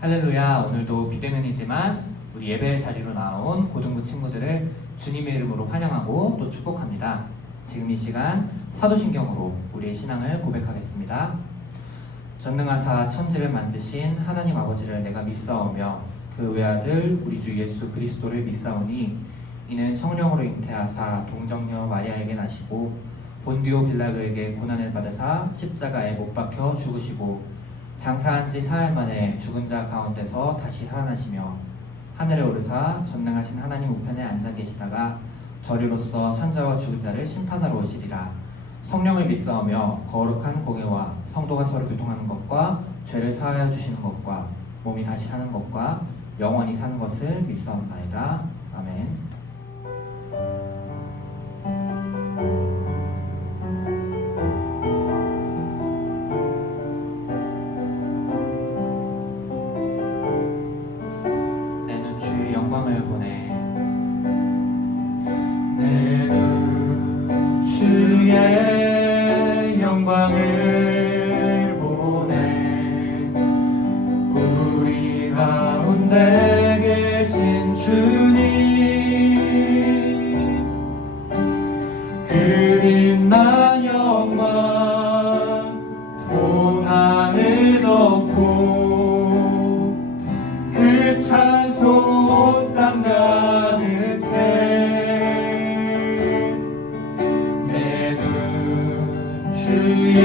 할렐루야. 오늘도 비대면이지만 우리 예배 자리로 나온 고등부 친구들을 주님의 이름으로 환영하고 또 축복합니다. 지금 이 시간 사도신경으로 우리의 신앙을 고백하겠습니다. 전능하사 천지를 만드신 하나님 아버지를 내가 믿사오며 그 외아들 우리 주 예수 그리스도를 믿사오니 이는 성령으로 잉태하사 동정녀 마리아에게 나시고 본디오 빌라도에게 고난을 받으사 십자가에 못 박혀 죽으시고 장사한 지 사흘 만에 죽은 자 가운데서 다시 살아나시며 하늘에 오르사 전능하신 하나님 우편에 앉아 계시다가 저리로서 산자와 죽은 자를 심판하러 오시리라. 성령을 믿사오며 거룩한 공예와 성도가 서로 교통하는 것과 죄를 사하여 주시는 것과 몸이 다시 사는 것과 영원히 사는 것을 믿사옵나이다. 아멘. 영광을 보내 내 눈 주의 영광을 보내 우리 가운데 계신 주님 그 빛난 영광 온 하늘 덮고 그 찬송 땅 가득해 내 눈 주의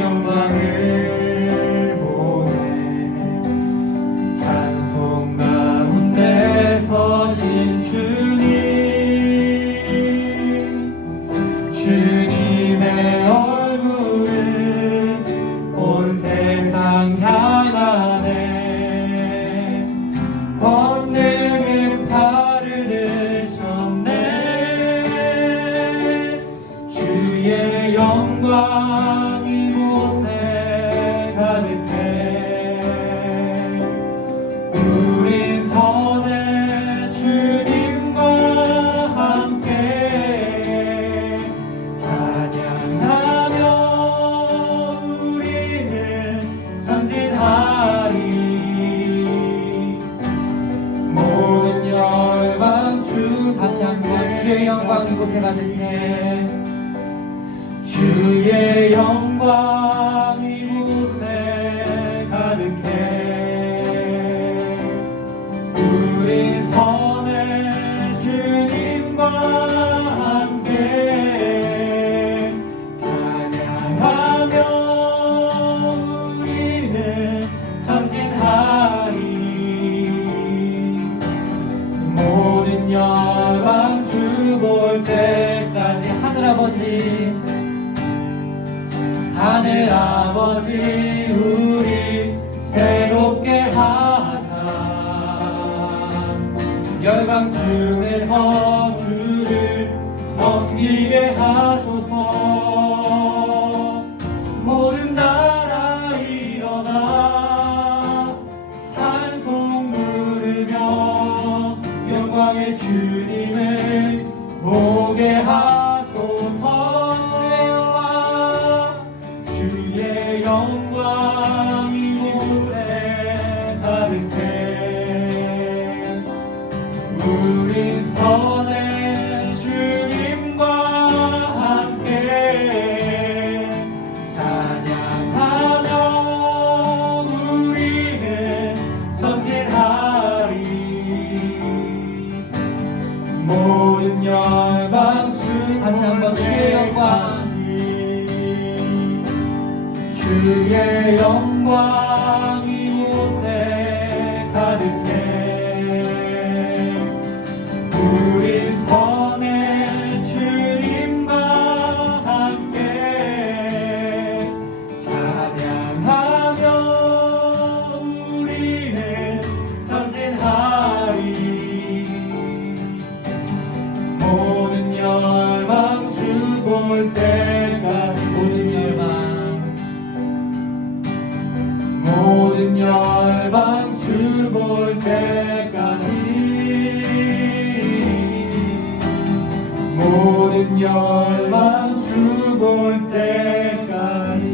영광을 보내 찬송 가운데 서신 주님의 얼굴을 온 세상 향하네 권능의 팔을 드셨네 주의 영광 이곳에 가득해 우린 선의 주님과 함께 찬양하며 우리는 전진하리 다시 한번 주의 영광 이곳에 가득해 주의 영광 이곳에 가득해 우리 선의 주님과 함께 찬양하며 우리는 전진하리 모든 영광 주 볼 때까지 하늘아버지 우리 새롭게 하사 열방 중에서 주를 섬기게 하소서 모든 나라 일어나 찬송 부르며 영광의 주님을 보게 하소서 주의 영광 이곳에 가득해 우린 선의 주님과 함께 찬양하며 우리는 전진하리 모든 영광 다시 한번 주의 영광 주의 영광 이곳에 가득해 우린 선의 주님과 함께 찬양하며 우리는 전진하리 모든 열방 주 볼 때까지 모든 열방 주 볼 때까지 모든 열방 주 볼 때까지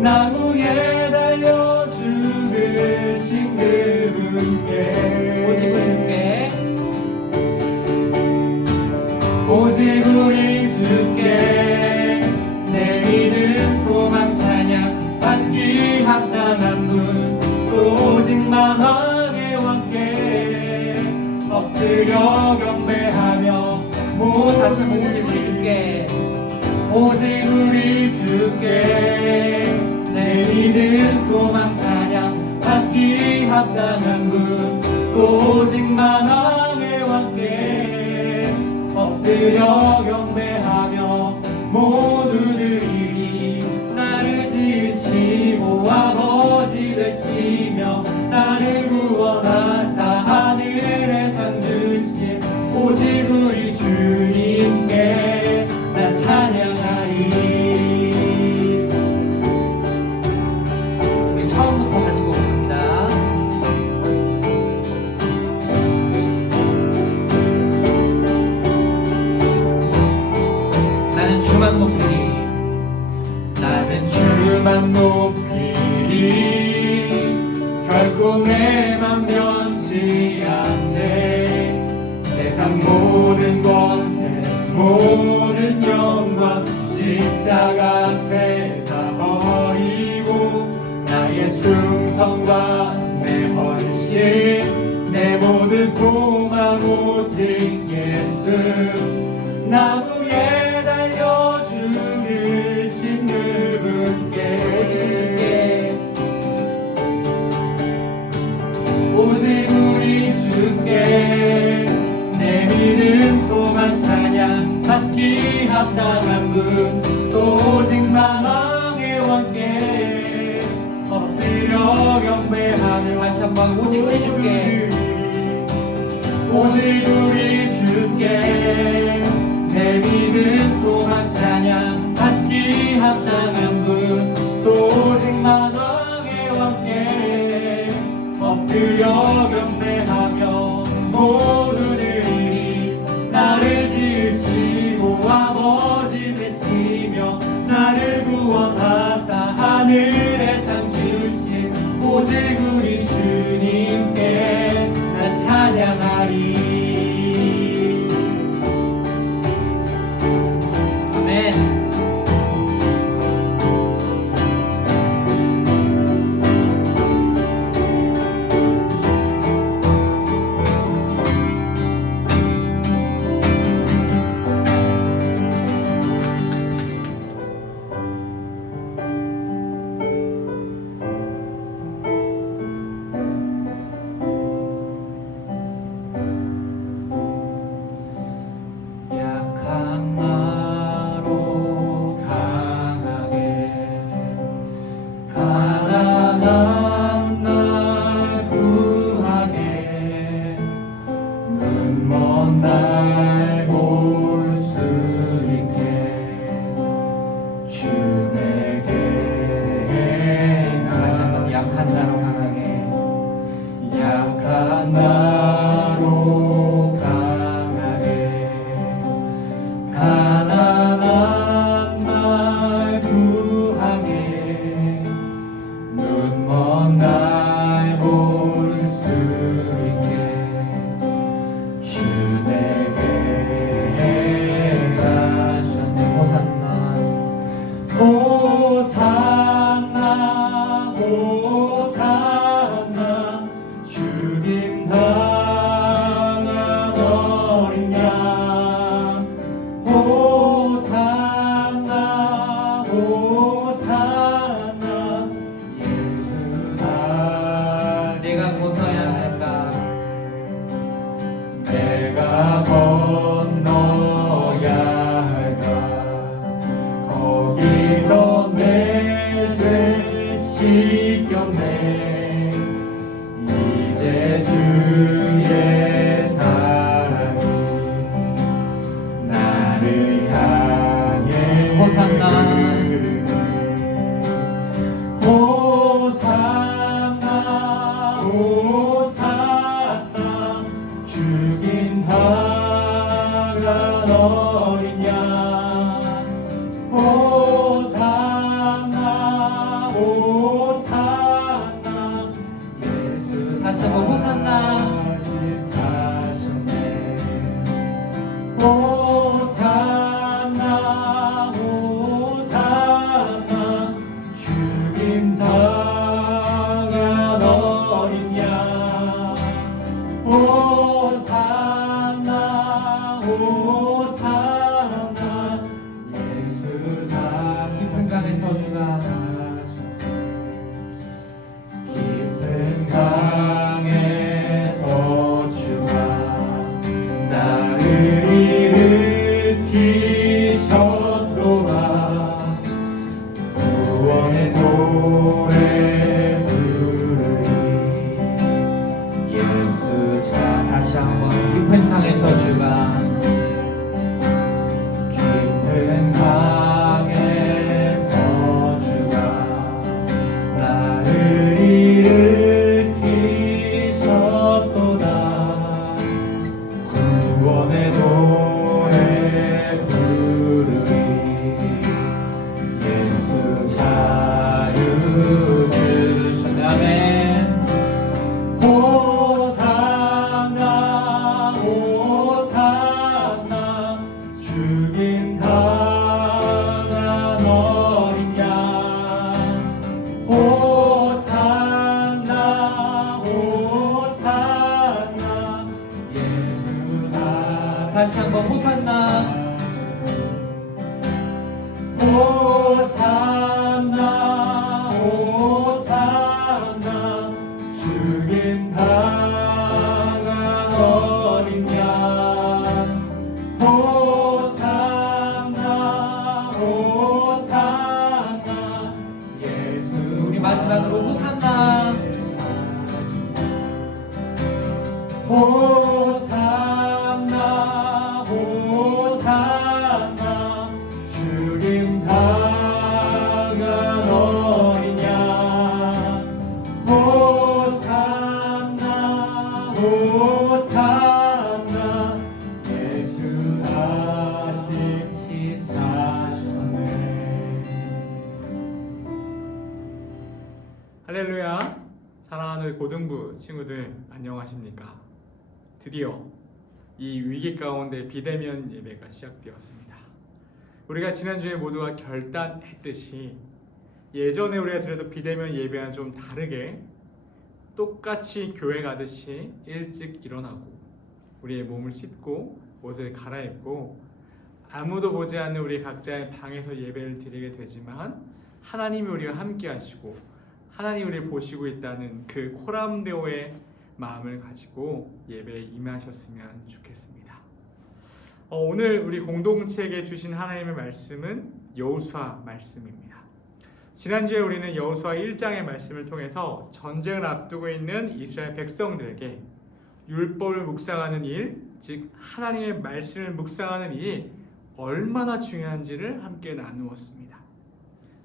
나무에 달려 죽으신 그분께 오직 우리 주께 오직 우리 주께 내 믿음 소망 찬양 받기 합당한 분 오직 만왕의 왕께 엎드려 경배하며 다시 한번 오직 우리 주께 오직 우리 주께 내 믿음 소망 찬양 받기 합당한 분 오직 만왕의 왕께 엎드려 경배하며 모두들이 나를 지으시고 아버지 되시며 나를 구원하사 하늘에 상 주신 오직 우리 주님께 난 찬양하리. 우리 처음부터 가지고 갑니다. 나는 주만 높이리 나는 주만 높이리 결코 내 맘 변치 않네 세상 모든 권세 모든 영광 십자가 앞에 다 버리고 나의 충성과 내 헌신 내 모든 소망 오직 예수 나무에 달려 죽으신 그분께 오직 우리 주께 내 믿음 소망 찬양 받기 합당한 분 오직 만왕의 왕께 엎드려 경배하며 다시 한번 오직 우리 주께 오직 우리 주께 내 믿음 소망 찬양 받기 합당한 분 오직 만왕의 왕께 엎드려 경배하며 모두들이 나를 지으시고 아버지 되시며 나를 구원하사 하늘에 상 주신 오직 우리 주님께 난 찬양하리. 아멘. 약한 나로 강하게 가난한 날 구하게 눈먼 날 볼 수 있게 주 내게 다시 한번 약한 나로 강하게 약한 나로 강하게 가난한 날 구하게 눈먼 날 볼 수 있게 주 내게 가셨네. 호산나 호산나 죽임 당한 어린 양 호산나 호산나 예수 나 내가 건너야 할까 내가 건너야 할까 거기서 내 죄 씻겼네 이제 주의 사랑이 나를 향해 호산나 주가 깊은 강에서 주가 나를 일으키셨도다. 구원의 노래 부르리. 예수 자 다시 한번 깊은 강에서 주가 깊은 강에서 주가 나를 일으키셨도다. 구원의 노래 부르리. 예수 자유 주셨네. 아멘. 호산나 호산나 죽임 당한 어린 양. 호산나 호산나 예수가 다시 한번 호산나 호산나 호산나 죽임 당한 어린 양. 호산나 호산나 예수. 우리 마지막으로 호산나 호산나 호산나 죽임 당한 어린 양. 호산나 호산나 예수 다시 사셨네. 할렐루야. 사랑하는 고등부 친구들 안녕하십니까? 드디어 이 위기 가운데 비대면 예배가 시작되었습니다. 우리가 지난주에 모두가 결단했듯이 예전에 우리가 드렸던 비대면 예배와는 좀 다르게 똑같이 교회 가듯이 일찍 일어나고 우리의 몸을 씻고 옷을 갈아입고 아무도 보지 않는 우리 각자의 방에서 예배를 드리게 되지만 하나님이 우리와 함께 하시고 하나님이 우리를 보시고 있다는 그 코람데오의 마음을 가지고 예배에 임하셨으면 좋겠습니다. 오늘 우리 공동체에게 주신 하나님의 말씀은 여호수아 말씀입니다. 지난주에 우리는 여호수아 1장의 말씀을 통해서 전쟁을 앞두고 있는 이스라엘 백성들에게 율법을 묵상하는 일, 즉 하나님의 말씀을 묵상하는 일이 얼마나 중요한지를 함께 나누었습니다.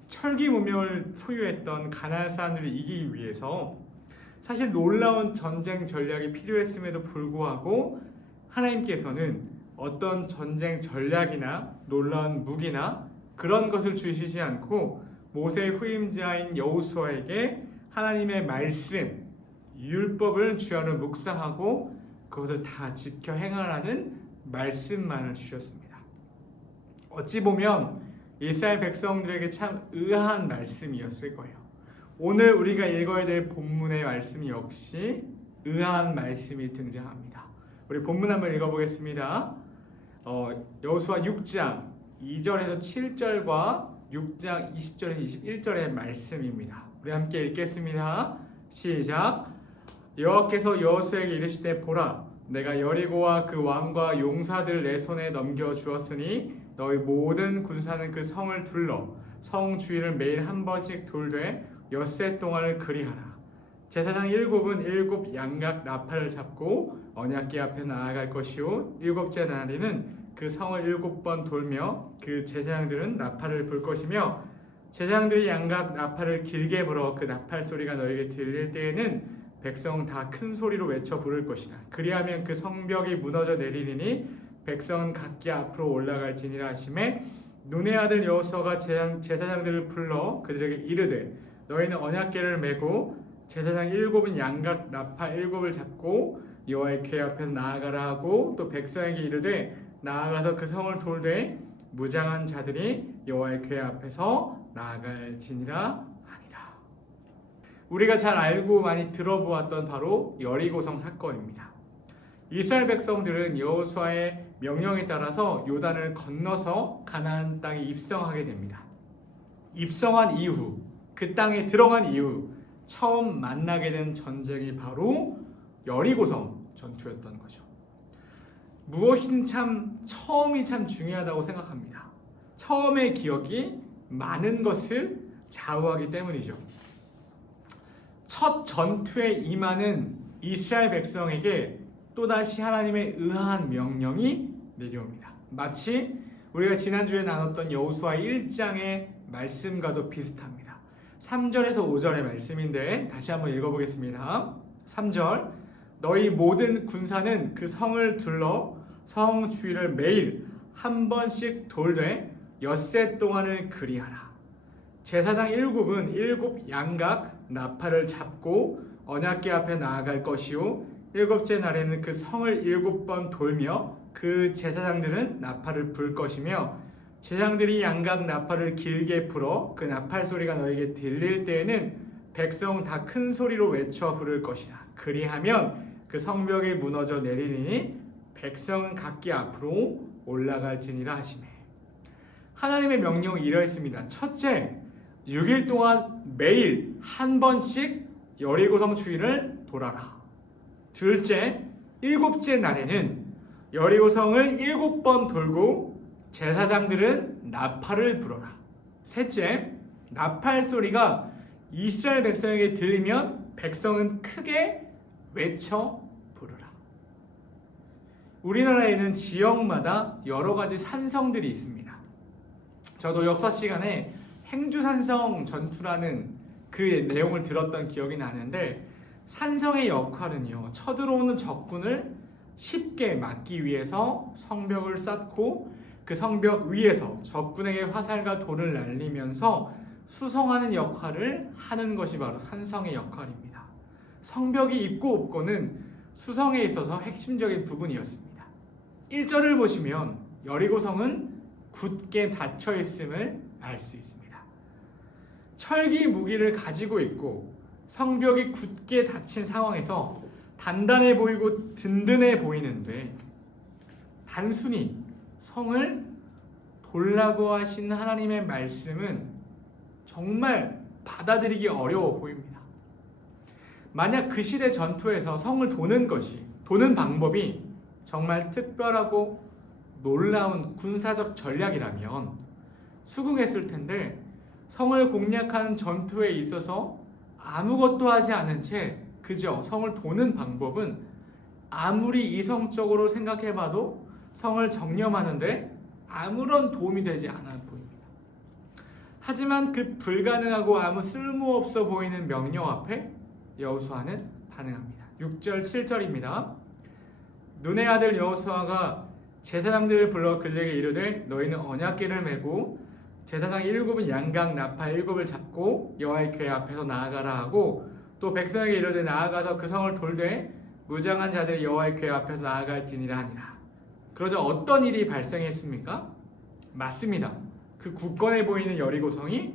철기 문명을 소유했던 가나안 사람들을 이기기 위해서 사실 놀라운 전쟁 전략이 필요했음에도 불구하고 하나님께서는 어떤 전쟁 전략이나 놀라운 무기나 그런 것을 주시지 않고 모세의 후임자인 여호수아에게 하나님의 말씀, 율법을 주야로 묵상하고 그것을 다 지켜 행하라는 말씀만을 주셨습니다. 어찌 보면 이스라엘 백성들에게 참 의아한 말씀이었을 거예요. 오늘 우리가 읽어야 될 본문의 말씀 역시 의아한 말씀이 등장합니다. 우리 본문 한번 읽어보겠습니다. 여호수아 6장 2절에서 7절과 6장 20절에서 21절의 말씀입니다. 우리 함께 읽겠습니다. 시작. 여호와께서 여호수아에게 이르시되 보라, 내가 여리고와 그 왕과 용사들을 내 손에 넘겨 주었으니 너희 모든 군사는 그 성을 둘러 성 주위를 매일 한 번씩 돌되 엿새 동안을 그리하라. 제사장 7은 7 양각 나팔을 잡고 언약궤 앞에 나아갈 것이요 일곱째 날에는 그 성을 7번 돌며 그 제사장들은 나팔을 불 것이며 제사장들이 양각 나팔을 길게 불어 그 나팔 소리가 너에게 들릴 때에는 백성 다 큰 소리로 외쳐 부를 것이다. 그리하면 그 성벽이 무너져 내리리니 백성은 각기 앞으로 올라갈지니라 하시매 눈의 아들 여호수아가 제사장들을 불러 그들에게 이르되 너희는 언약궤를 메고 제사장 7은 양각 나팔 7을 잡고 여호와의 궤 앞에서 나아가라 하고 또 백성에게 이르되 나아가서 그 성을 돌되 무장한 자들이 여호와의 궤 앞에서 나아갈지니라 하니라. 우리가 잘 알고 많이 들어보았던 바로 여리고성 사건입니다. 이스라엘 백성들은 여호수아의 명령에 따라서 요단을 건너서 가나안 땅에 입성하게 됩니다. 입성한 이후, 그 땅에 들어간 이후 처음 만나게 된 전쟁이 바로 여리고성 전투였던 거죠. 무엇이든 처음이 참 중요하다고 생각합니다. 처음의 기억이 많은 것을 좌우하기 때문이죠. 첫 전투에 임하는 이스라엘 백성에게 또다시 하나님의 의아한 명령이 내려옵니다. 마치 우리가 지난주에 나눴던 여호수아 1장의 말씀과도 비슷합니다. 3절에서 5절의 말씀인데 다시 한번 읽어보겠습니다. 3절, 너희 모든 군사는 그 성을 둘러 성 주위를 매일 한 번씩 돌되 엿새 동안을 그리하라. 제사장 7은 7 양각 나팔을 잡고 언약궤 앞에 나아갈 것이요 7째 날에는 그 성을 7번 돌며 그 제사장들은 나팔을 불 것이며 제사장들이 양각 나팔을 길게 불어 그 나팔 소리가 너에게 들릴 때에는 백성 다 큰 소리로 외쳐 부를 것이다. 그리하면 그 성벽이 무너져 내리니 백성은 각기 앞으로 올라갈지니라 하시매. 하나님의 명령이 이러했습니다. 첫째, 6일 동안 매일 한 번씩 여리고성 주위를 돌아라. 둘째, 7째 날에는 여리고성을 7번 돌고 제사장들은 나팔을 불어라. 셋째, 나팔 소리가 이스라엘 백성에게 들리면 백성은 크게 외쳐 부르라. 우리나라에는 지역마다 여러 가지 산성들이 있습니다. 저도 역사 시간에 행주산성 전투라는 그 내용을 들었던 기억이 나는데, 산성의 역할은요, 쳐들어오는 적군을 쉽게 막기 위해서 성벽을 쌓고 그 성벽 위에서 적군에게 화살과 돌을 날리면서 수성하는 역할을 하는 것이 바로 산성의 역할입니다. 성벽이 있고 없고는 수성에 있어서 핵심적인 부분이었습니다. 1절을 보시면 여리고성은 굳게 닫혀 있음을 알 수 있습니다. 철기 무기를 가지고 있고 성벽이 굳게 닫힌 상황에서 단단해 보이고 든든해 보이는데, 단순히 성을 돌라고 하신 하나님의 말씀은 정말 받아들이기 어려워 보입니다. 만약 그 시대 전투에서 성을 도는 방법이 정말 특별하고 놀라운 군사적 전략이라면 수긍했을 텐데, 성을 공략하는 전투에 있어서 아무것도 하지 않은 채 그저 성을 도는 방법은 아무리 이성적으로 생각해봐도 성을 정념하는데 아무런 도움이 되지 않아 보입니다. 하지만 그 불가능하고 아무 쓸모없어 보이는 명령 앞에 여호수아는 반응합니다. 6절 7절입니다. 눈의 아들 여호수아가 제사장들을 불러 그들에게 이르되 너희는 언약궤를 메고 제사장 7은 양각 나팔 7을 잡고 여호와의 궤 앞에서 나아가라 하고, 또 백성에게 이르되 나아가서 그 성을 돌되 무장한 자들이 여호와의 궤 앞에서 나아갈지니라 하니라. 그러자 어떤 일이 발생했습니까? 맞습니다. 그 굳건해 보이는 여리고성이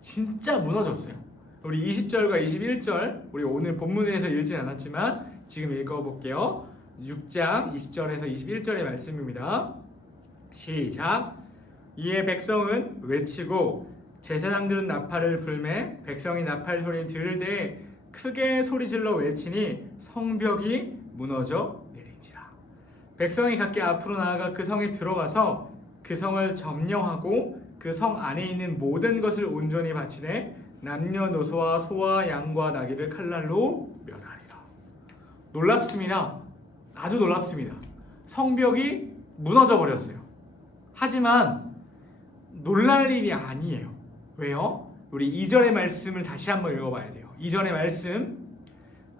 진짜 무너졌어요. 우리 20절과 21절, 우리 오늘 본문에서 읽진 않았지만 지금 읽어볼게요. 6장 20절에서 21절의 말씀입니다. 시작. 이에 백성은 외치고 제사장들은 나팔을 불매 백성이 나팔 소리를 들을 때에 크게 소리질러 외치니 성벽이 무너져 내린지라. 백성이 각기 앞으로 나아가 그 성에 들어가서 그 성을 점령하고 그 성 안에 있는 모든 것을 온전히 바치되 남녀노소와 소와 양과 나귀를 칼날로 멸하리라. 놀랍습니다. 아주 놀랍습니다. 성벽이 무너져 버렸어요. 하지만 놀랄 일이 아니에요. 왜요? 우리 2절의 말씀을 다시 한번 읽어봐야 돼요. 2절의 말씀,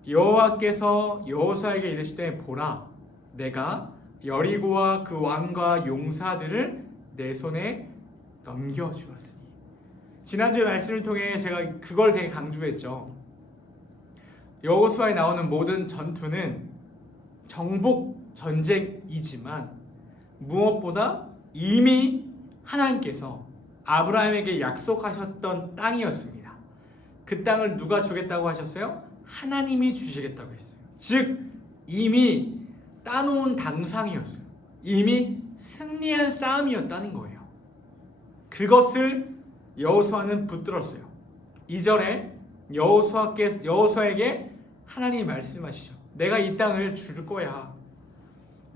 여호와께서 여호수아에게 이르시되 보라, 내가 여리고와 그 왕과 용사들을 내 손에 넘겨주었으니. 지난주의 말씀을 통해 제가 그걸 되게 강조했죠. 여호수아에 나오는 모든 전투는 정복 전쟁이지만 무엇보다 이미 하나님께서 아브라함에게 약속하셨던 땅이었습니다. 그 땅을 누가 주겠다고 하셨어요? 하나님이 주시겠다고 했어요. 즉 이미 따놓은 당상이었어요. 이미 승리한 싸움이었다는 거예요. 그것을 여호수아는 붙들었어요. 2절에 여호수아에게 하나님이 말씀하시죠. 내가 이 땅을 줄 거야.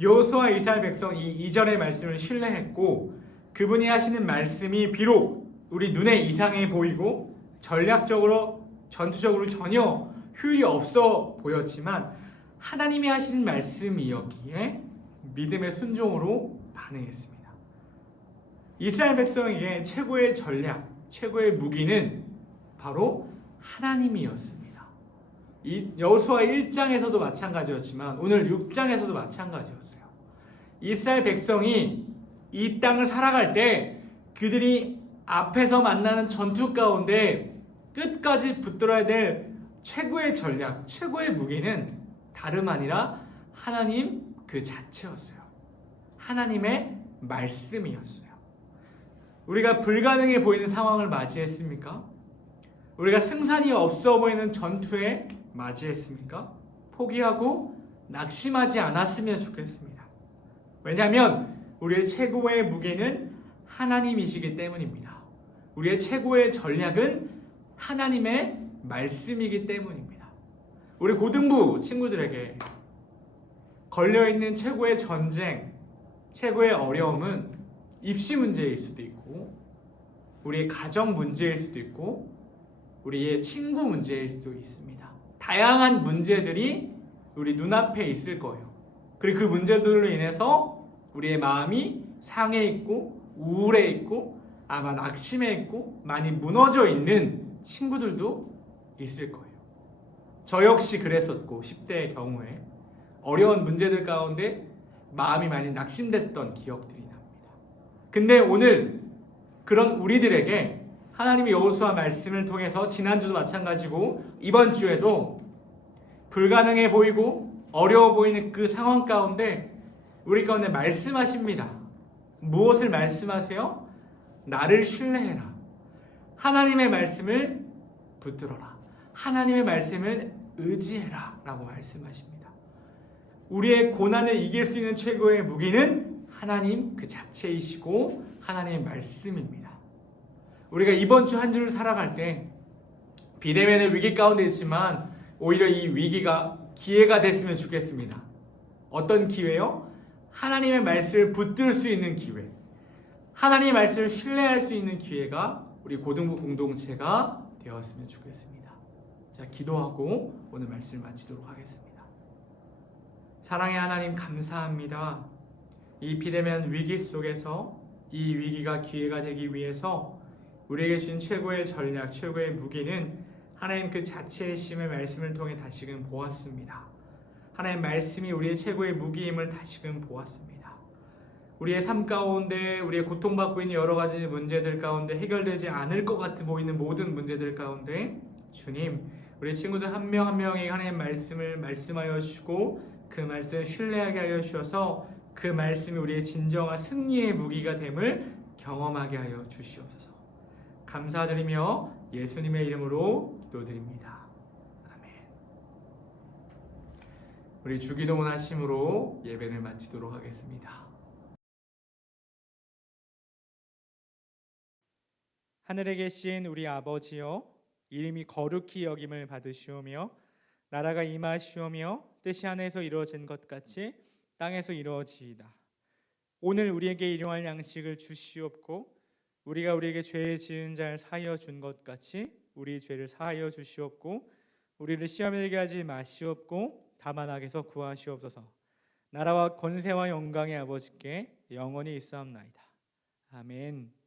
여호수아 이스라엘 백성이 2절의 말씀을 신뢰했고 그분이 하시는 말씀이 비록 우리 눈에 이상해 보이고 전략적으로 전투적으로 전혀 효율이 없어 보였지만 하나님이 하시는 말씀이었기에 믿음의 순종으로 반응했습니다. 이스라엘 백성에게 최고의 전략, 최고의 무기는 바로 하나님이었습니다. 여호수아 1장에서도 마찬가지였지만 오늘 6장에서도 마찬가지였어요. 이스라엘 백성이 이 땅을 살아갈 때 그들이 앞에서 만나는 전투 가운데 끝까지 붙들어야 될 최고의 전략, 최고의 무기는 다름 아니라 하나님 그 자체였어요. 하나님의 말씀이었어요. 우리가 불가능해 보이는 상황을 맞이했습니까? 우리가 승산이 없어 보이는 전투에 맞이했습니까? 포기하고 낙심하지 않았으면 좋겠습니다. 왜냐하면 우리의 최고의 무게는 하나님이시기 때문입니다. 우리의 최고의 전략은 하나님의 말씀이기 때문입니다. 우리 고등부 친구들에게 걸려있는 최고의 전쟁, 최고의 어려움은 입시 문제일 수도 있고 우리의 가정 문제일 수도 있고 우리의 친구 문제일 수도 있습니다. 다양한 문제들이 우리 눈앞에 있을 거예요. 그리고 그 문제들로 인해서 우리의 마음이 상해 있고 우울해 있고 아마 낙심해 있고 많이 무너져 있는 친구들도 있을 거예요. 저 역시 그랬었고 10대의 경우에 어려운 문제들 가운데 마음이 많이 낙심됐던 기억들이 납니다. 근데 오늘 그런 우리들에게 하나님의 여호수아 말씀을 통해서 지난주도 마찬가지고 이번 주에도 불가능해 보이고 어려워 보이는 그 상황 가운데 우리 가운데 말씀하십니다. 무엇을 말씀하세요? 나를 신뢰해라. 하나님의 말씀을 붙들어라. 하나님의 말씀을 의지해라 라고 말씀하십니다. 우리의 고난을 이길 수 있는 최고의 무기는 하나님 그 자체이시고 하나님의 말씀입니다. 우리가 이번 주 한 주를 살아갈 때 비대면의 위기 가운데 있지만 오히려 이 위기가 기회가 됐으면 좋겠습니다. 어떤 기회요? 하나님의 말씀을 붙들 수 있는 기회. 하나님의 말씀을 신뢰할 수 있는 기회가 우리 고등부 공동체가 되었으면 좋겠습니다. 자, 기도하고 오늘 말씀을 마치도록 하겠습니다. 사랑의 하나님 감사합니다. 이 비대면 위기 속에서 이 위기가 기회가 되기 위해서 우리에게 주신 최고의 전략, 최고의 무기는 하나님 그 자체이심의 말씀을 통해 다시금 보았습니다. 하나님 말씀이 우리의 최고의 무기임을 다시금 보았습니다. 우리의 삶 가운데 우리의 고통받고 있는 여러 가지 문제들 가운데 해결되지 않을 것 같아 보이는 모든 문제들 가운데 주님, 우리 친구들 한 명 한 명에게 하나님 말씀을 말씀하여 주시고 그 말씀을 신뢰하게 하여 주셔서 그 말씀이 우리의 진정한 승리의 무기가 됨을 경험하게 하여 주시옵소서. 감사드리며 예수님의 이름으로 기도드립니다. 아멘. 우리 주기도문 하심으로 예배를 마치도록 하겠습니다. 하늘에 계신 우리 아버지여, 이름이 거룩히 여김을 받으시오며 나라가 임하시오며 뜻이 하늘에서 이루어진 것 같이 땅에서 이루어지이다. 오늘 우리에게 일용할 양식을 주시옵고 우리가 우리에게 죄 지은 자를 사하여 준 것 같이 우리 죄를 사하여 주시옵고 우리를 시험에 들게 하지 마시옵고 다만 악에서 구하시옵소서. 나라와 권세와 영광의 아버지께 영원히 있사옵나이다. 아멘.